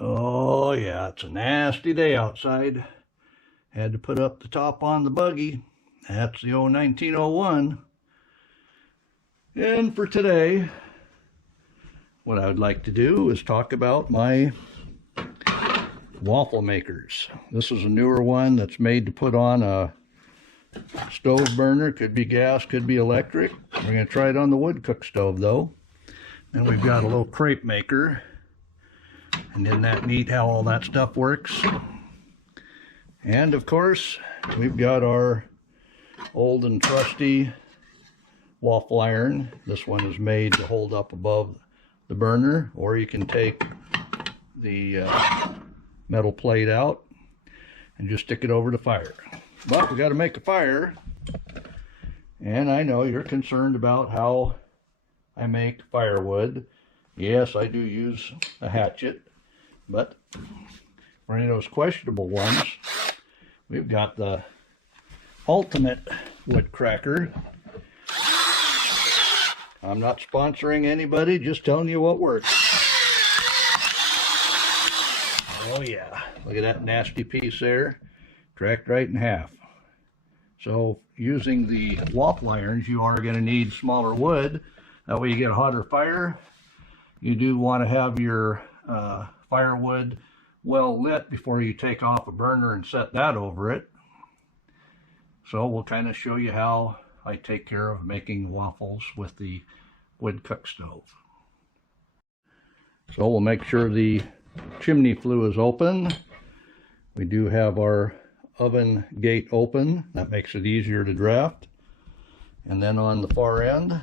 Oh yeah, it's a nasty day outside. Had to put up the top on the buggy. That's the old 1901. And for today, what I would like to do is talk about my waffle makers. This is a newer one that's made to put on a stove burner. Could be gas, could be electric. We're going to try it on the wood cook stove though. And we've got a little crepe maker. And isn't that neat how all that stuff works? And of course, we've got our old and trusty waffle iron. This one is made to hold up above the burner, or you can take the metal plate out and just stick it over the fire. But we got to make a fire, and I know you're concerned about how I make firewood. Yes, I do use a hatchet, but for any of those questionable ones, we've got the ultimate wood cracker. I'm not sponsoring anybody, just telling you what works. Oh yeah, look at that nasty piece there, cracked right in half. So using the waffle irons, you are going to need smaller wood. That way you get a hotter fire. You do want to have your firewood well lit before you take off a burner and set that over it. So we'll kind of show you how I take care of making waffles with the wood cook stove. So we'll make sure the chimney flue is open. We do have our oven gate open. That makes it easier to draft. And then on the far end,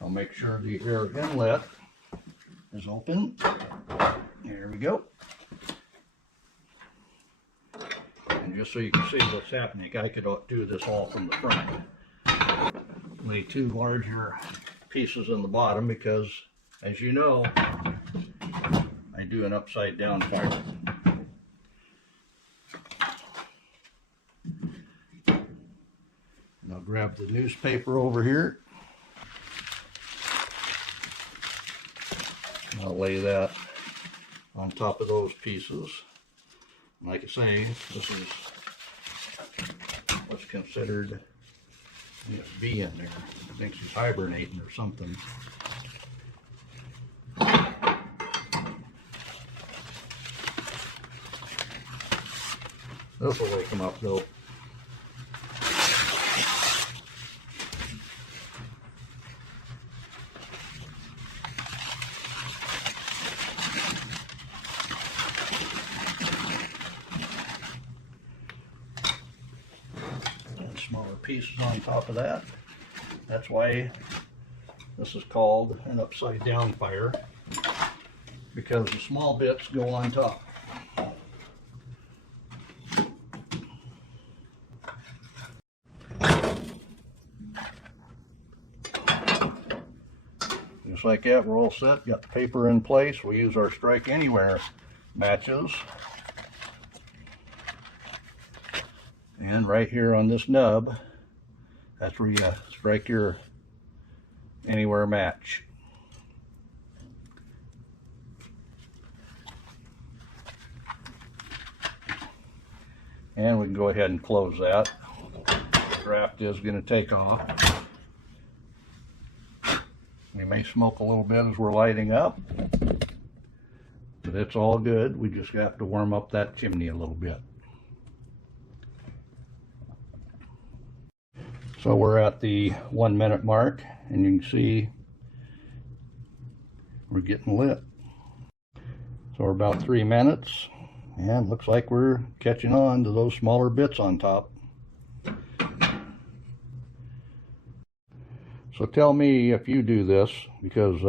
I'll make sure the air inlet is open. There we go. And just so you can see what's happening, I could do this all from the front. Lay two larger pieces in the bottom because, as you know, I do an upside down fire. And I'll grab the newspaper over here. And I'll lay that on top of those pieces. Like I say, this is what's considered a bee in there. I think she's hibernating or something. This will wake them up though. Smaller pieces on top of that. That's why this is called an upside down fire, because the small bits go on top. Just like that, we're all set. Got the paper in place. We use our Strike Anywhere matches. And right here on this nub, that's where you strike your anywhere match. And we can go ahead and close that. The draft is going to take off. We may smoke a little bit as we're lighting up, but it's all good. We just have to warm up that chimney a little bit. So we're at the 1 minute mark, and you can see we're getting lit. So we're about 3 minutes, and looks like we're catching on to those smaller bits on top. So tell me if you do this, because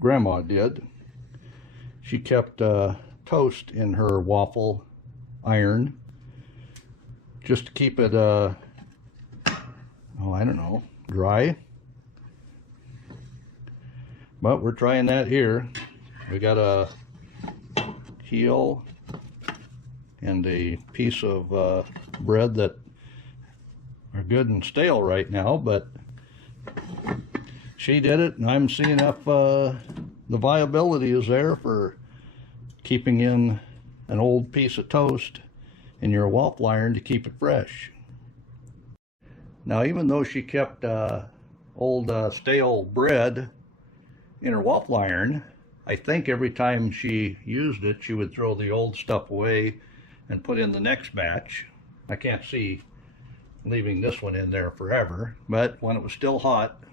Grandma did. She kept toast in her waffle iron just to keep it I don't know, dry. But we're trying that here. We got a heel and a piece of bread that are good and stale right now, but she did it, and I'm seeing if the viability is there for keeping in an old piece of toast in your waffle iron to keep it fresh. Now, even though she kept old stale bread in her waffle iron, I think every time she used it, she would throw the old stuff away and put in the next batch. I can't see leaving this one in there forever, but when it was still hot,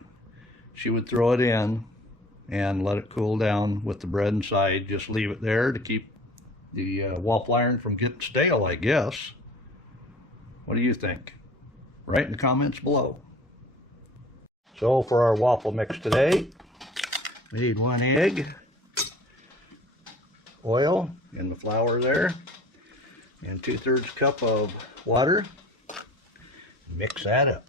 she would throw it in and let it cool down with the bread inside. Just leave it there to keep the waffle iron from getting stale, I guess. What do you think? Write in the comments below. So for our waffle mix today, we need 1 egg, oil in the flour there, and 2/3 cup of water. Mix that up.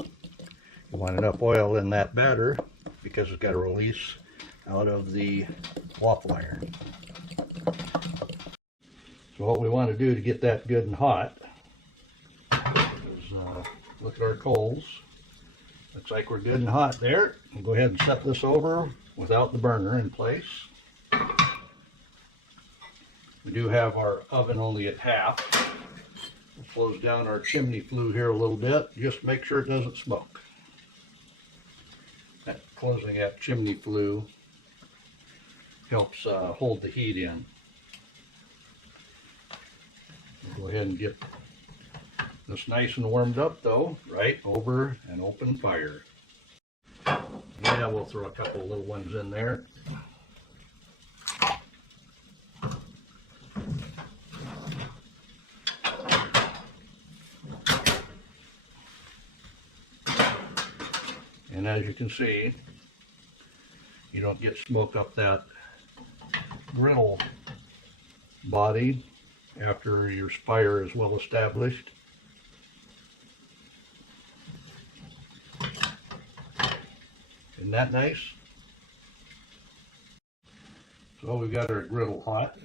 You want enough oil in that batter because it's got to release out of the waffle iron. So what we want to do to get that good and hot is look at our coals. Looks like we're good and hot there. We'll go ahead and set this over without the burner in place. We do have our oven only at half. We'll close down our chimney flue here a little bit, just to make sure it doesn't smoke. Closing that chimney flue helps hold the heat in. We'll go ahead and get this nice and warmed up though, right over an open fire. Yeah, we'll throw a couple of little ones in there. And as you can see, you don't get smoke up that griddle body after your fire is well established. Isn't that nice? So we've got our griddle hot.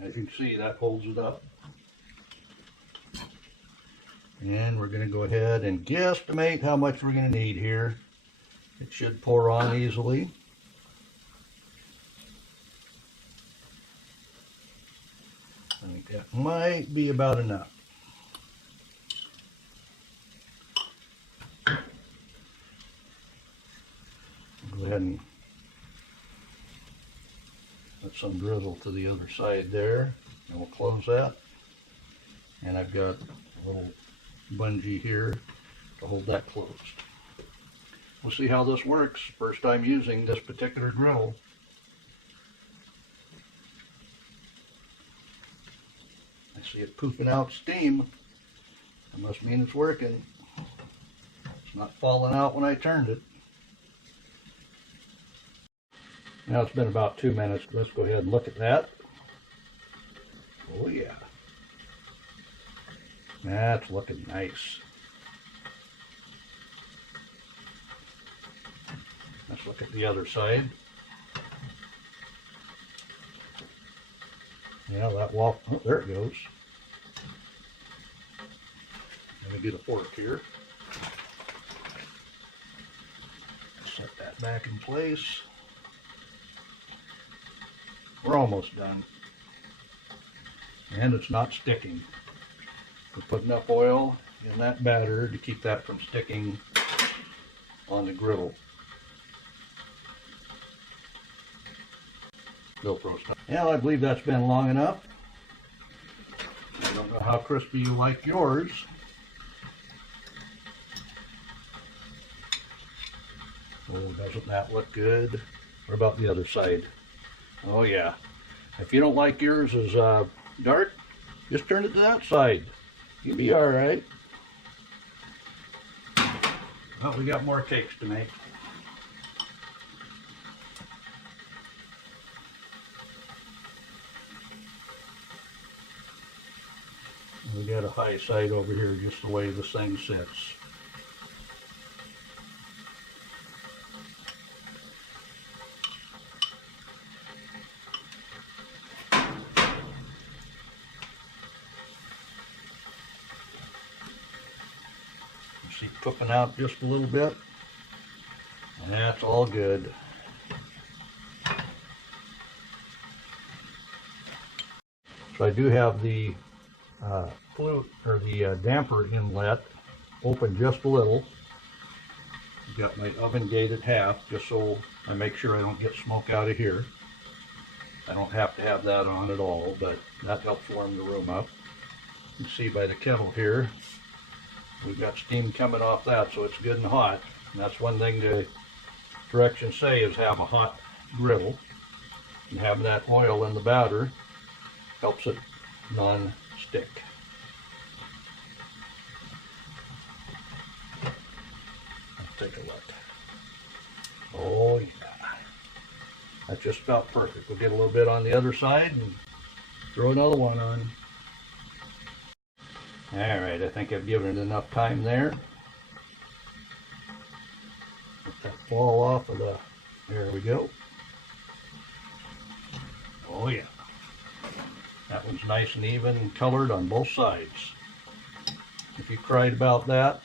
As you can see, that holds it up. And we're going to go ahead and guesstimate how much we're going to need here. It should pour on easily. I think that might be about enough. Go ahead and let some drizzle to the other side there, and we'll close that. And I've got a little bungee here to hold that closed. We'll see how this works. First time using this particular griddle. I see it pooping out steam. That must mean it's working. It's not falling out when I turned it. Now it's been about 2 minutes. Let's go ahead and look at that. Oh yeah. That's looking nice. Let's look at the other side. Yeah, that waffle, oh, there it goes. Let me get a fork here. Set that back in place. We're almost done. And it's not sticking. We put enough oil in that batter to keep that from sticking on the griddle. GoPro stuff. Yeah, I believe that's been long enough. I don't know how crispy you like yours. Oh, doesn't that look good? What about the other side? Oh yeah. If you don't like yours as dark, just turn it to that side. You'll be all right. Well, we got more cakes to make. We got a high side over here, just the way this thing sits. See, cooking out just a little bit. And that's all good. So I do have the flute or the damper inlet open just a little. Got my oven gate at half just so I make sure I don't get smoke out of here. I don't have to have that on at all, but that helps warm the room up. You can see by the kettle here, we've got steam coming off that, so it's good and hot. And that's one thing the directions say is have a hot griddle. And having that oil in the batter helps it non-stick. Let's take a look. Oh yeah. That's just about perfect. We'll get a little bit on the other side and throw another one on. Alright, I think I've given it enough time there. Let that fall off of the, there we go. Oh yeah. That one's nice and even colored on both sides. If you cried about that,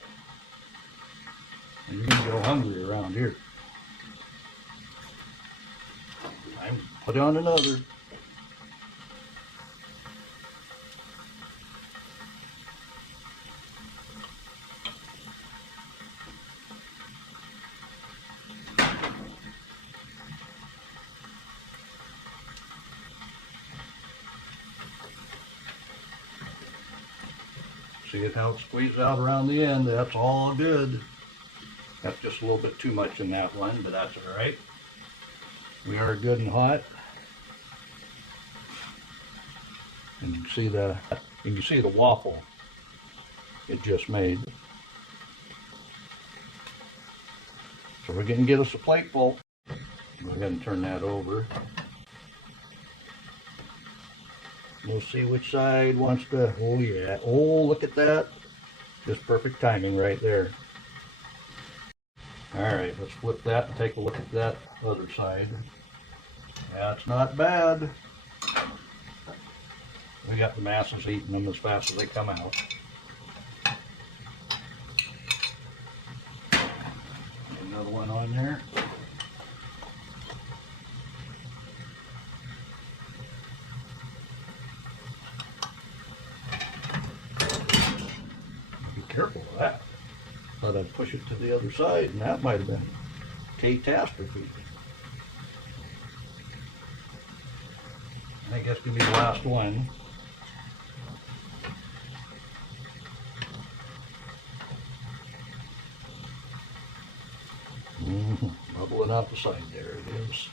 you're going to go hungry around here. Time to put on another. See how it squeezes out around the end? That's all good. That's just a little bit too much in that one, but that's all right. We are good and hot. And you can see the waffle it just made. So we're going to get us a plate full. We're going to turn that over. We'll see which side wants to, oh yeah, oh look at that. Just perfect timing right there. Alright, let's flip that and take a look at that other side. That's not bad. We got the masses eating them as fast as they come out. Another one on there. Careful of that. Thought I'd push it to the other side, and that might have been catastrophe. I think that's going to be the last one. Bubbling out the side there it is.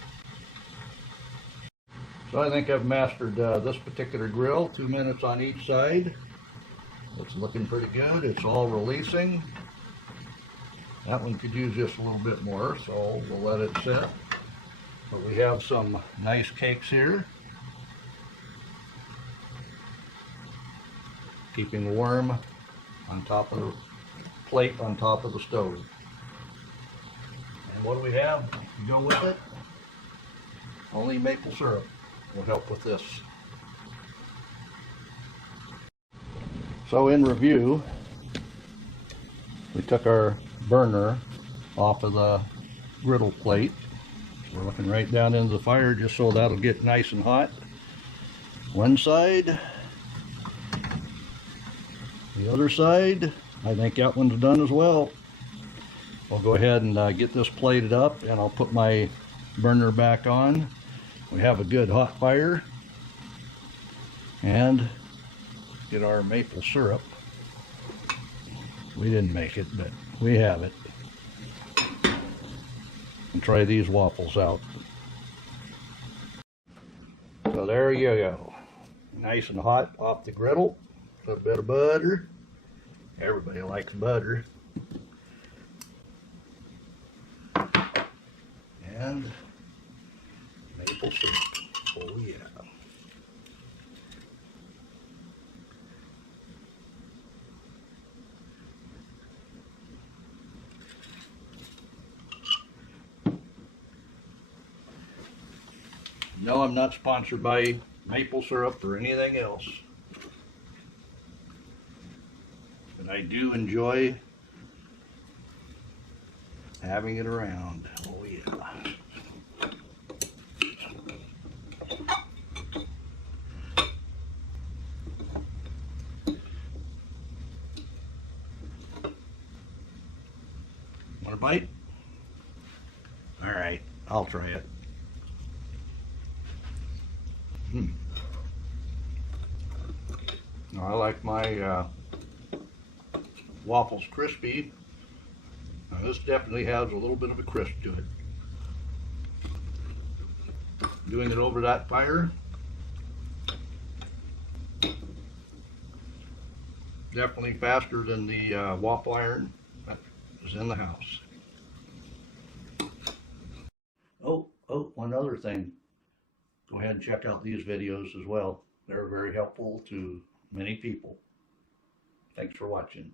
So I think I've mastered this particular grill, 2 minutes on each side. It's looking pretty good. It's all releasing. That one could use just a little bit more, so we'll let it sit. But we have some nice cakes here. Keeping warm on top of the plate on top of the stove. And what do we have to go with it? Only maple syrup will help with this. So in review, we took our burner off of the griddle plate. We're looking right down into the fire just so that'll get nice and hot. One side. The other side, I think that one's done as well. We'll go ahead and get this plated up and I'll put my burner back on. We have a good hot fire. And get our maple syrup. We didn't make it, but we have it. And try these waffles out. So there you go. Nice and hot off the griddle. A little bit of butter. Everybody likes butter. And maple syrup. Oh yeah. No, I'm not sponsored by maple syrup or anything else. But I do enjoy having it around. Oh yeah. bite? All right, I'll try it. Now, I like my waffles crispy. Now, this definitely has a little bit of a crisp to it. Doing it over that fire, definitely faster than the waffle iron that is in the house. One other thing. Go ahead and check out these videos as well. They're very helpful to many people. Thanks for watching.